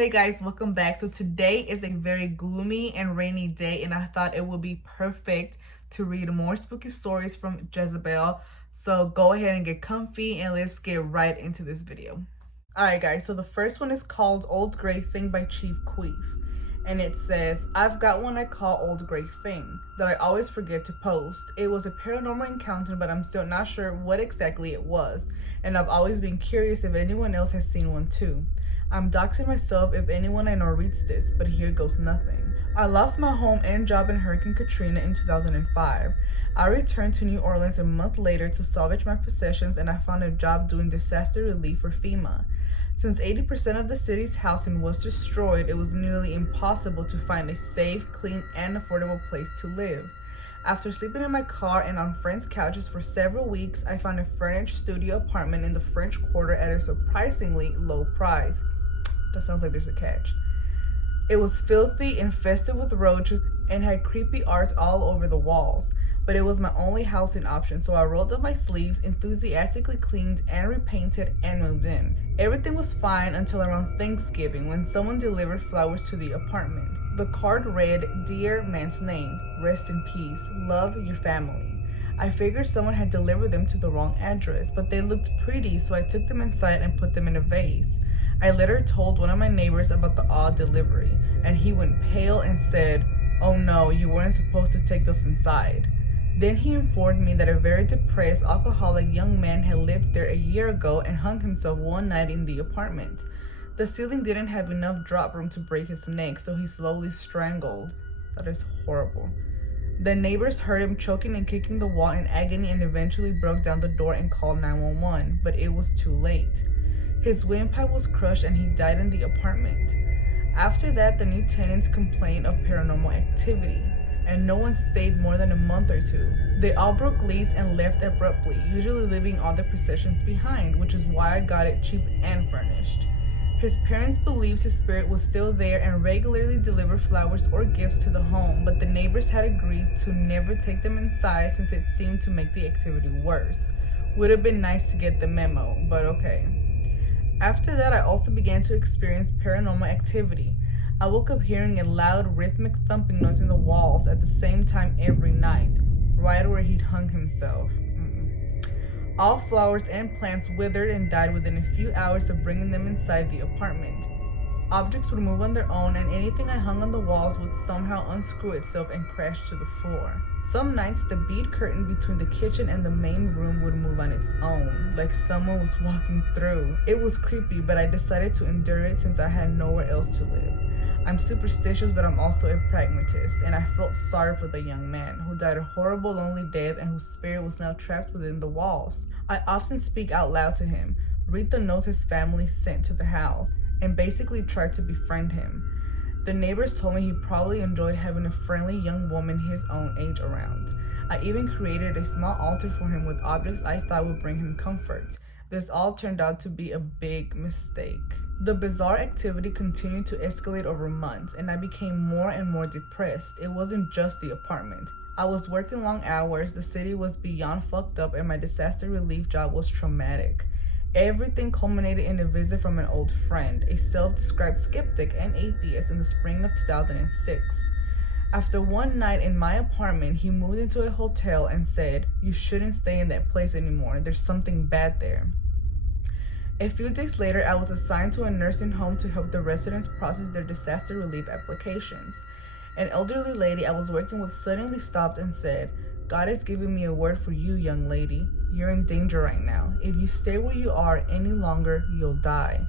Hey guys, welcome back. So today is a very gloomy and rainy day, and I thought it would be perfect to read more spooky stories from Jezebel. So go ahead and get comfy and let's get right into this video. Alright guys, so the first one is called Old Gray Thing by Chief Queef. And it says, I've got one I call Old Gray Thing that I always forget to post. It was a paranormal encounter, but I'm still not sure what exactly it was. And I've always been curious if anyone else has seen one too. I'm doxing myself if anyone I know reads this, but here goes nothing. I lost my home and job in Hurricane Katrina in 2005. I returned to New Orleans a month later to salvage my possessions, and I found a job doing disaster relief for FEMA. Since 80% of the city's housing was destroyed, it was nearly impossible to find a safe, clean, and affordable place to live. After sleeping in my car and on friends' couches for several weeks, I found a furnished studio apartment in the French Quarter at a surprisingly low price. That sounds like there's a catch. It was filthy, infested with roaches, and had creepy art all over the walls. But it was my only housing option, so I rolled up my sleeves, enthusiastically cleaned and repainted, and moved in. Everything was fine until around Thanksgiving when someone delivered flowers to the apartment. The card read, "Dear man's name, rest in peace, love your family." I figured someone had delivered them to the wrong address, but they looked pretty, so I took them inside and put them in a vase. I later told one of my neighbors about the odd delivery, and he went pale and said, "Oh no, you weren't supposed to take those inside." Then he informed me that a very depressed, alcoholic young man had lived there a year ago and hung himself one night in the apartment. The ceiling didn't have enough drop room to break his neck, so he slowly strangled. That is horrible. The neighbors heard him choking and kicking the wall in agony and eventually broke down the door and called 911, but it was too late. His windpipe was crushed and he died in the apartment. After that, the new tenants complained of paranormal activity, and no one stayed more than a month or two. They all broke lease and left abruptly, usually leaving all their possessions behind, which is why I got it cheap and furnished. His parents believed his spirit was still there and regularly delivered flowers or gifts to the home, but the neighbors had agreed to never take them inside since it seemed to make the activity worse. Would have been nice to get the memo, but okay. After that, I also began to experience paranormal activity. I woke up hearing a loud, rhythmic thumping noise in the walls at the same time every night, right where he'd hung himself. All flowers and plants withered and died within a few hours of bringing them inside the apartment. Objects would move on their own, and anything I hung on the walls would somehow unscrew itself and crash to the floor. Some nights, the bead curtain between the kitchen and the main room would move on its own, like someone was walking through. It was creepy, but I decided to endure it since I had nowhere else to live. I'm superstitious, but I'm also a pragmatist, and I felt sorry for the young man who died a horrible, lonely death and whose spirit was now trapped within the walls. I often speak out loud to him, read the notes his family sent to the house, and basically tried to befriend him. The neighbors told me he probably enjoyed having a friendly young woman his own age around. I even created a small altar for him with objects I thought would bring him comfort. This all turned out to be a big mistake. The bizarre activity continued to escalate over months, and I became more and more depressed. It wasn't just the apartment. I was working long hours, the city was beyond fucked up, and my disaster relief job was traumatic. Everything culminated in a visit from an old friend, a self-described skeptic and atheist, in the spring of 2006. After one night in my apartment, he moved into a hotel and said, "You shouldn't stay in that place anymore. There's something bad there." A few days later, I was assigned to a nursing home to help the residents process their disaster relief applications. An elderly lady I was working with suddenly stopped and said, "God is giving me a word for you, young lady. You're in danger right now. If you stay where you are any longer, you'll die."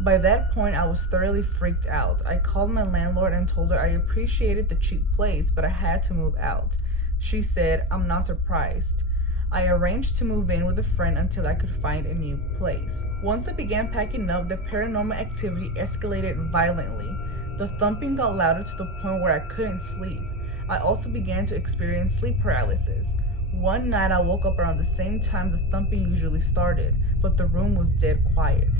By that point, I was thoroughly freaked out. I called my landlord and told her I appreciated the cheap place, but I had to move out. She said, "I'm not surprised." I arranged to move in with a friend until I could find a new place. Once I began packing up, the paranormal activity escalated violently. The thumping got louder to the point where I couldn't sleep. I also began to experience sleep paralysis. One night I woke up around the same time the thumping usually started, but the room was dead quiet.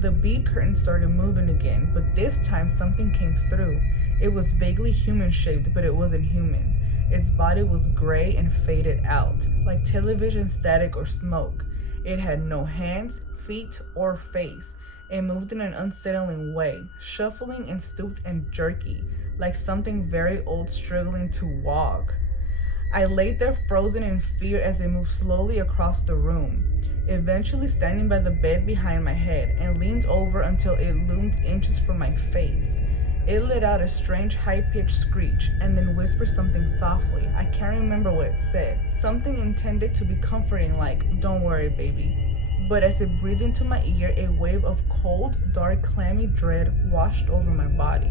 The bead curtain started moving again, but this time something came through. It was vaguely human-shaped, but it wasn't human. Its body was gray and faded out, like television static or smoke. It had no hands, feet, or face. It moved in an unsettling way, shuffling and stooped and jerky, like something very old struggling to walk. I laid there frozen in fear as it moved slowly across the room, eventually standing by the bed behind my head, and leaned over until it loomed inches from my face. It let out a strange high-pitched screech and then whispered something softly. I can't remember what it said. Something intended to be comforting, like, "Don't worry, baby." But as it breathed into my ear, a wave of cold, dark, clammy dread washed over my body.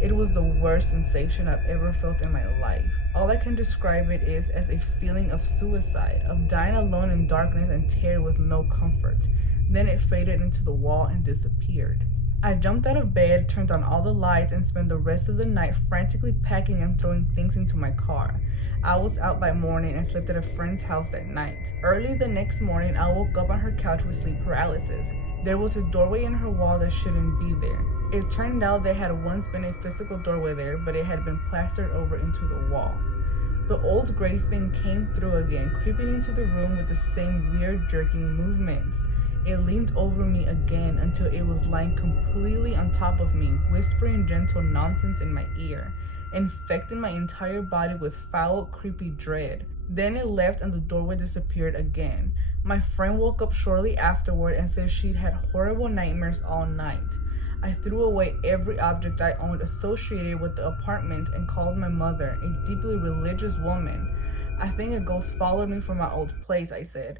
It was the worst sensation I've ever felt in my life. All I can describe it is as a feeling of suicide, of dying alone in darkness and terror with no comfort. Then it faded into the wall and disappeared. I jumped out of bed, turned on all the lights, and spent the rest of the night frantically packing and throwing things into my car. I was out by morning and slept at a friend's house that night. Early the next morning, I woke up on her couch with sleep paralysis. There was a doorway in her wall that shouldn't be there. It turned out there had once been a physical doorway there, but it had been plastered over into the wall. The old gray thing came through again, creeping into the room with the same weird jerking movements. It leaned over me again until it was lying completely on top of me, whispering gentle nonsense in my ear, infecting my entire body with foul, creepy dread. Then it left and the doorway disappeared again. My friend woke up shortly afterward and said she'd had horrible nightmares all night. I threw away every object I owned associated with the apartment and called my mother, a deeply religious woman. "I think a ghost followed me from my old place," I said,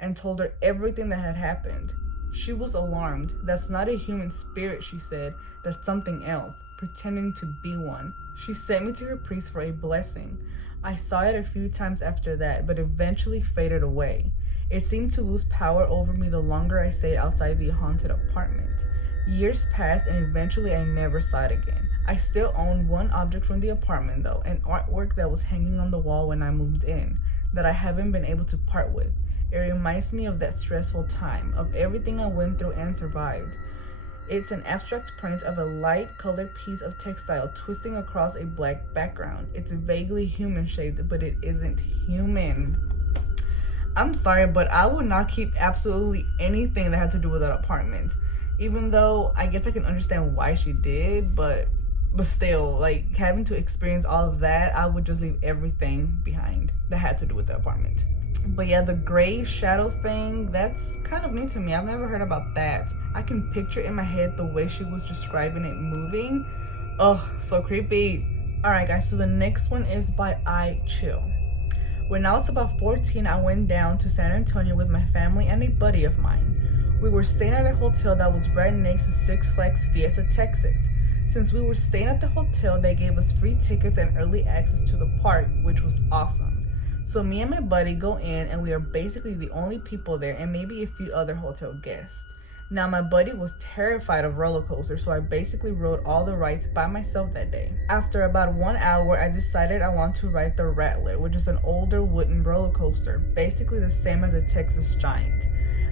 and told her everything that had happened. She was alarmed. "That's not a human spirit," she said. "That's something else, pretending to be one." She sent me to her priest for a blessing. I saw it a few times after that, but eventually faded away. It seemed to lose power over me the longer I stayed outside the haunted apartment. Years passed and eventually I never saw it again. I still own one object from the apartment though, an artwork that was hanging on the wall when I moved in, that I haven't been able to part with. It reminds me of that stressful time, of everything I went through and survived. It's an abstract print of a light-colored piece of textile twisting across a black background. It's vaguely human-shaped, but it isn't human. I'm sorry, but I would not keep absolutely anything that had to do with that apartment. Even though I guess I can understand why she did, but still, like, having to experience all of that, I would just leave everything behind that had to do with the apartment. But yeah, the gray shadow thing, that's kind of new to me. I've never heard about that. I can picture in my head the way she was describing it moving. Ugh, so creepy. Alright guys, so the next one is by I Chill. When I was about 14, I went down to San Antonio with my family and a buddy of mine. We were staying at a hotel that was right next to Six Flags Fiesta, Texas. Since we were staying at the hotel, they gave us free tickets and early access to the park, which was awesome. So me and my buddy go in and we are basically the only people there and maybe a few other hotel guests. Now my buddy was terrified of roller coasters, so I basically rode all the rides by myself that day. After about 1 hour, I decided I want to ride the Rattler, which is an older wooden roller coaster, basically the same as a Texas Giant.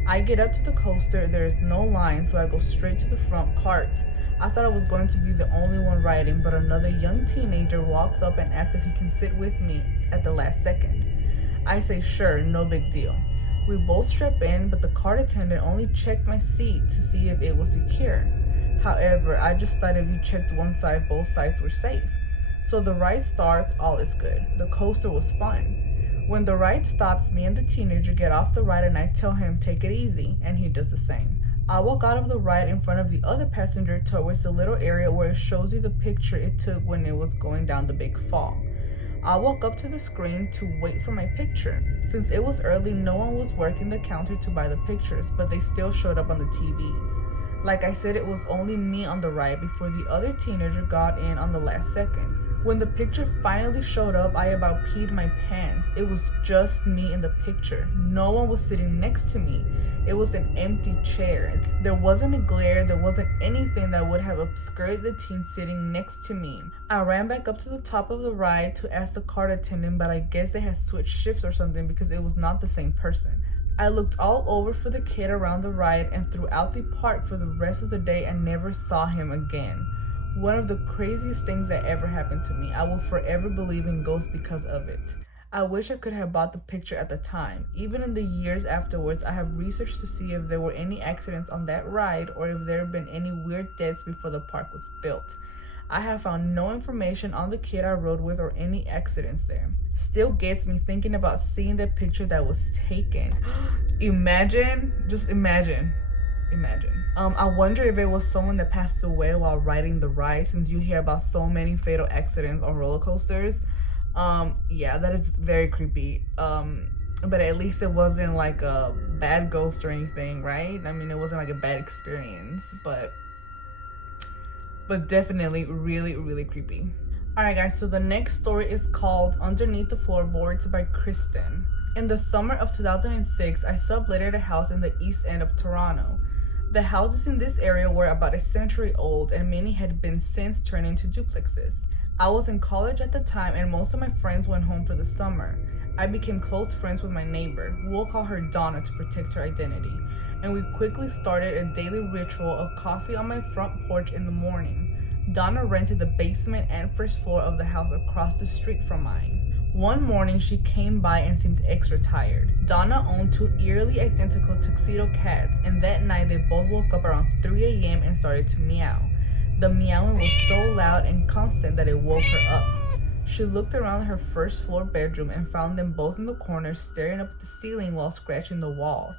I get up to the coaster, there is no line, so I go straight to the front cart. I thought I was going to be the only one riding, but another young teenager walks up and asks if he can sit with me at the last second. I say sure, no big deal. We both strap in, but the cart attendant only checked my seat to see if it was secure. However, I just thought if you checked one side, both sides were safe. So the ride starts, all is good. The coaster was fun. When the ride stops, me and the teenager get off the ride and I tell him take it easy, and he does the same. I walk out of the ride in front of the other passenger towards the little area where it shows you the picture it took when it was going down the big fall. I walk up to the screen to wait for my picture. Since it was early, no one was working the counter to buy the pictures, but they still showed up on the TVs. Like I said, it was only me on the ride before the other teenager got in on the last second. When the picture finally showed up, I about peed my pants. It was just me in the picture. No one was sitting next to me. It was an empty chair. There wasn't a glare, there wasn't anything that would have obscured the teen sitting next to me. I ran back up to the top of the ride to ask the cart attendant, but I guess they had switched shifts or something because it was not the same person. I looked all over for the kid around the ride and throughout the park for the rest of the day and never saw him again. One of the craziest things that ever happened to me. I will forever believe in ghosts because of it. I wish I could have bought the picture at the time. Even in the years afterwards, I have researched to see if there were any accidents on that ride or if there have been any weird deaths before the park was built. I have found no information on the kid I rode with or any accidents there. Still gets me thinking about seeing the picture that was taken. Just imagine. I wonder if it was someone that passed away while riding the ride, since you hear about so many fatal accidents on roller coasters. Yeah, that is very creepy. But at least it wasn't like a bad ghost or anything, right? I mean, it wasn't like a bad experience, but definitely really, really creepy. Alright guys, so the next story is called Underneath the Floorboards by Kristen. In the summer of 2006, I subletted a house in the east end of Toronto. The houses in this area were about a century old and many had been since turned into duplexes. I was in college at the time and most of my friends went home for the summer. I became close friends with my neighbor, we'll call her Donna to protect her identity, and we quickly started a daily ritual of coffee on my front porch in the morning. Donna rented the basement and first floor of the house across the street from mine. One morning, she came by and seemed extra tired. Donna owned two eerily identical tuxedo cats, and that night they both woke up around 3 a.m. and started to meow. The meowing was so loud and constant that it woke her up. She looked around her first floor bedroom and found them both in the corner staring up at the ceiling while scratching the walls.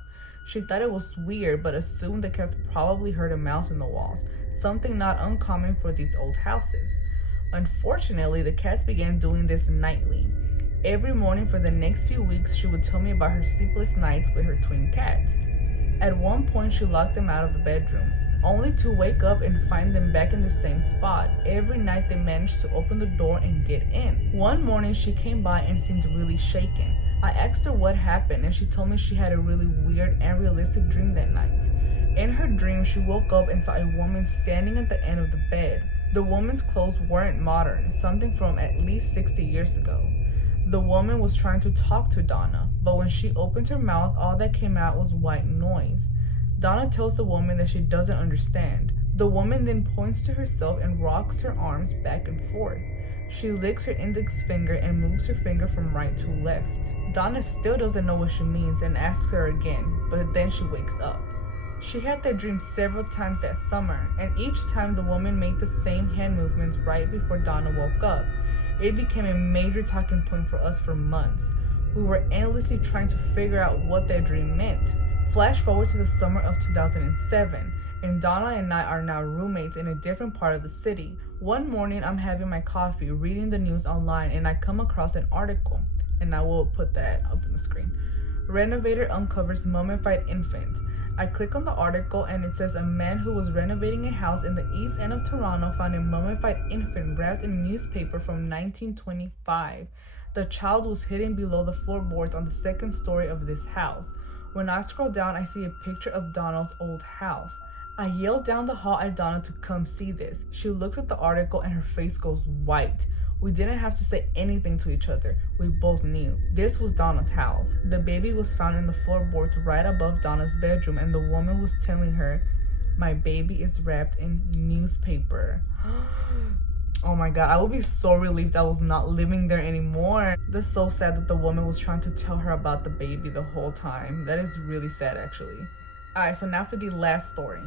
She thought it was weird, but assumed the cats probably heard a mouse in the walls, something not uncommon for these old houses. Unfortunately, the cats began doing this nightly. Every morning for the next few weeks, she would tell me about her sleepless nights with her twin cats. At one point, she locked them out of the bedroom, only to wake up and find them back in the same spot. Every night, they managed to open the door and get in. One morning, she came by and seemed really shaken. I asked her what happened, and she told me she had a really weird and realistic dream that night. In her dream, she woke up and saw a woman standing at the end of the bed. The woman's clothes weren't modern, something from at least 60 years ago. The woman was trying to talk to Donna, but when she opened her mouth, all that came out was white noise. Donna tells the woman that she doesn't understand. The woman then points to herself and rocks her arms back and forth. She licks her index finger and moves her finger from right to left. Donna still doesn't know what she means and asks her again, but then she wakes up. She had that dream several times that summer, and each time the woman made the same hand movements right before Donna woke up. It became a major talking point for us for months. We were endlessly trying to figure out what that dream meant. Flash forward to the summer of 2007, and Donna and I are now roommates in a different part of the city. One morning, I'm having my coffee, reading the news online, and I come across an article, and I will put that up on the screen. Renovator uncovers mummified infant. I click on the article and it says a man who was renovating a house in the east end of Toronto found a mummified infant wrapped in a newspaper from 1925. The child was hidden below the floorboards on the second story of this house. When I scroll down, I see a picture of Donna's old house. I yell down the hall at Donna to come see this. She looks at the article and her face goes white. We didn't have to say anything to each other. We both knew. This was Donna's house. The baby was found in the floorboards right above Donna's bedroom, and the woman was telling her, "My baby is wrapped in newspaper." Oh my god, I would be so relieved I was not living there anymore. That's so sad that the woman was trying to tell her about the baby the whole time. That is really sad, actually. Alright, so now for the last story.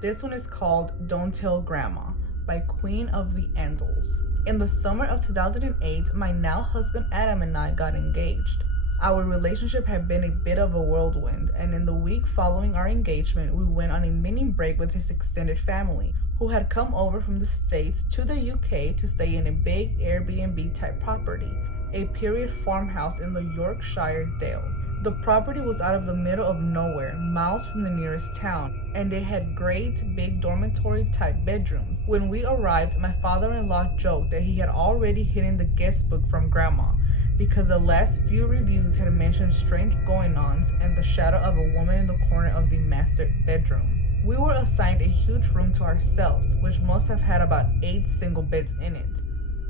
This one is called Don't Tell Grandma by Queen of the Andals. In the summer of 2008, my now husband Adam and I got engaged. Our relationship had been a bit of a whirlwind, and in the week following our engagement, we went on a mini break with his extended family, who had come over from the States to the UK to stay in a big Airbnb type property, a period farmhouse in the Yorkshire Dales. The property was out of the middle of nowhere, miles from the nearest town, and they had great big dormitory type bedrooms. When we arrived, my father-in-law joked that he had already hidden the guest book from Grandma, because the last few reviews had mentioned strange going-ons and the shadow of a woman in the corner of the master bedroom. We were assigned a huge room to ourselves, which must have had about 8 single beds in it.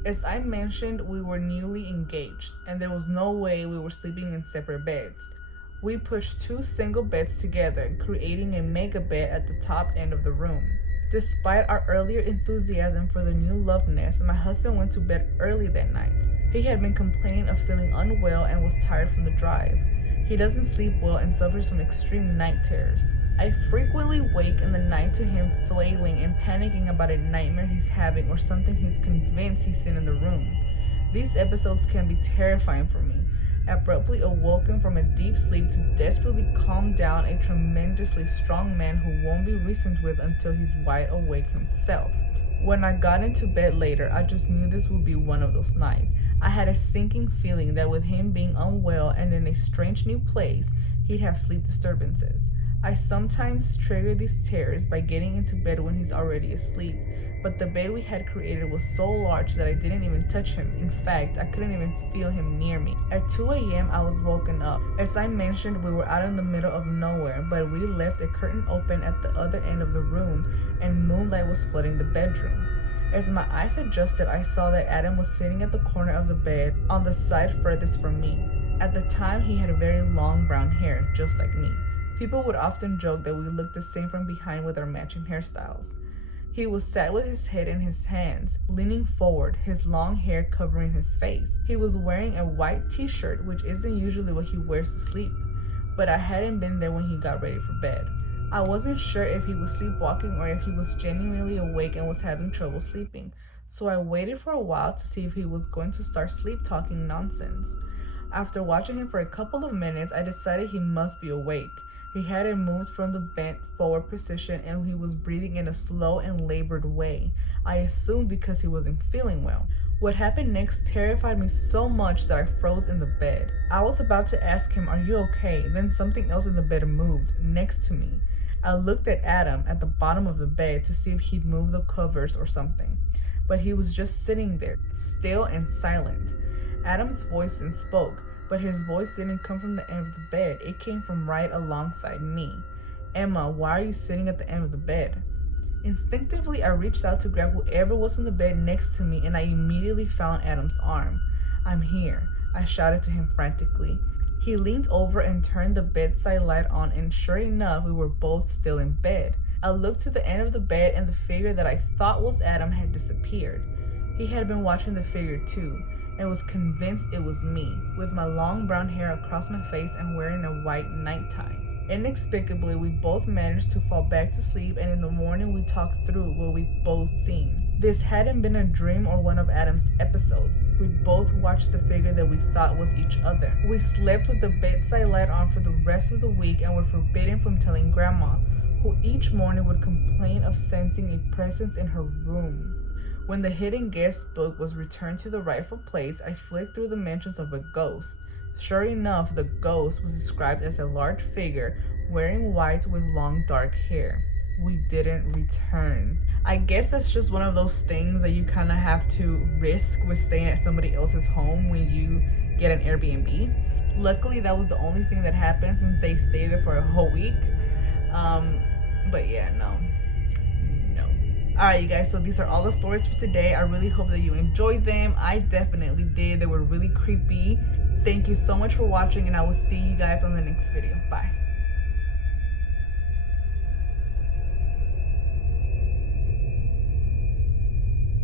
As I mentioned, we were newly engaged, and there was no way we were sleeping in separate beds. We pushed 2 single beds together, creating a mega bed at the top end of the room. Despite our earlier enthusiasm for the new love nest, my husband went to bed early that night. He had been complaining of feeling unwell and was tired from the drive. He doesn't sleep well and suffers from extreme night terrors. I frequently wake in the night to him flailing and panicking about a nightmare he's having or something he's convinced he's seen in the room. These episodes can be terrifying for me. Abruptly awoken from a deep sleep to desperately calm down a tremendously strong man who won't be reasoned with until he's wide awake himself. When I got into bed later, I just knew this would be one of those nights. I had a sinking feeling that with him being unwell and in a strange new place, he'd have sleep disturbances. I sometimes trigger these terrors by getting into bed when he's already asleep, but the bed we had created was so large that I didn't even touch him. In fact, I couldn't even feel him near me. At 2 a.m., I was woken up. As I mentioned, we were out in the middle of nowhere, but we left a curtain open at the other end of the room, and moonlight was flooding the bedroom. As my eyes adjusted, I saw that Adam was sitting at the corner of the bed on the side furthest from me. At the time, he had very long brown hair, just like me. People would often joke that we looked the same from behind with our matching hairstyles. He was sat with his head in his hands, leaning forward, his long hair covering his face. He was wearing a white t-shirt, which isn't usually what he wears to sleep, but I hadn't been there when he got ready for bed. I wasn't sure if he was sleepwalking or if he was genuinely awake and was having trouble sleeping, so I waited for a while to see if he was going to start sleep-talking nonsense. After watching him for a couple of minutes, I decided he must be awake. He hadn't moved from the bent forward position and he was breathing in a slow and labored way. I assumed because he wasn't feeling well. What happened next terrified me so much that I froze in the bed. I was about to ask him, "Are you okay?" Then something else in the bed moved next to me. I looked at Adam at the bottom of the bed to see if he'd moved the covers or something, but he was just sitting there, still and silent. Adam's voice then spoke, but his voice didn't come from the end of the bed. It came from right alongside me. "Emma, why are you sitting at the end of the bed?" Instinctively, I reached out to grab whoever was in the bed next to me, and I immediately found Adam's arm. "I'm here," I shouted to him frantically. He leaned over and turned the bedside light on, and sure enough, we were both still in bed. I looked to the end of the bed, and the figure that I thought was Adam had disappeared. He had been watching the figure too, and was convinced it was me, with my long brown hair across my face and wearing a white night tie. Inexplicably, we both managed to fall back to sleep, and in the morning we talked through what we'd both seen. This hadn't been a dream or one of Adam's episodes. We'd both watched the figure that we thought was each other. We slept with the bedside light on for the rest of the week and were forbidden from telling Grandma, who each morning would complain of sensing a presence in her room. When the hidden guest book was returned to the rightful place, I flicked through the mentions of a ghost. Sure enough, the ghost was described as a large figure wearing white with long dark hair. We didn't return. I guess that's just one of those things that you kind of have to risk with staying at somebody else's home when you get an Airbnb. Luckily, that was the only thing that happened since they stayed there for a whole week. But yeah, no. Alright, you guys, so these are all the stories for today. I really hope that you enjoyed them. I definitely did. They were really creepy. Thank you so much for watching, and I will see you guys on the next video. Bye.